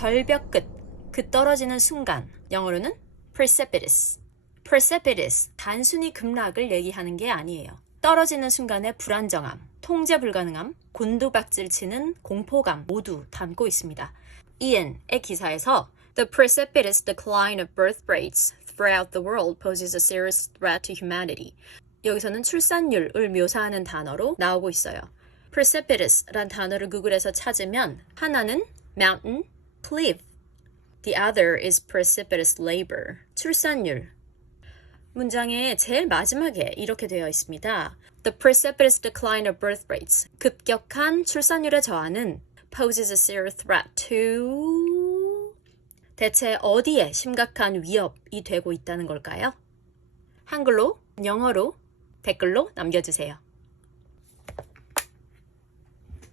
절벽 끝, 그 떨어지는 순간. 영어로는 precipitous. precipitous, 단순히 급락을 얘기하는 게 아니에요. 떨어지는 순간의 불안정함, 통제 불가능함, 곤두박질 치는 공포감 모두 담고 있습니다. 이엔의 기사에서 The precipitous decline of birth rates throughout the world poses a serious threat to humanity. 여기서는 출산율을 묘사하는 단어로 나오고 있어요. precipitous란 단어를 구글에서 찾으면 하나는 mountain, cliff. The other is precipitous labor. 출산율. 문장의 제일 마지막에 이렇게 되어 있습니다. The precipitous decline of birth rates. 급격한 출산율의 저하는 poses a serious threat to 대체 어디에 심각한 위협이 되고 있다는 걸까요? 한글로, 영어로 댓글로 남겨주세요.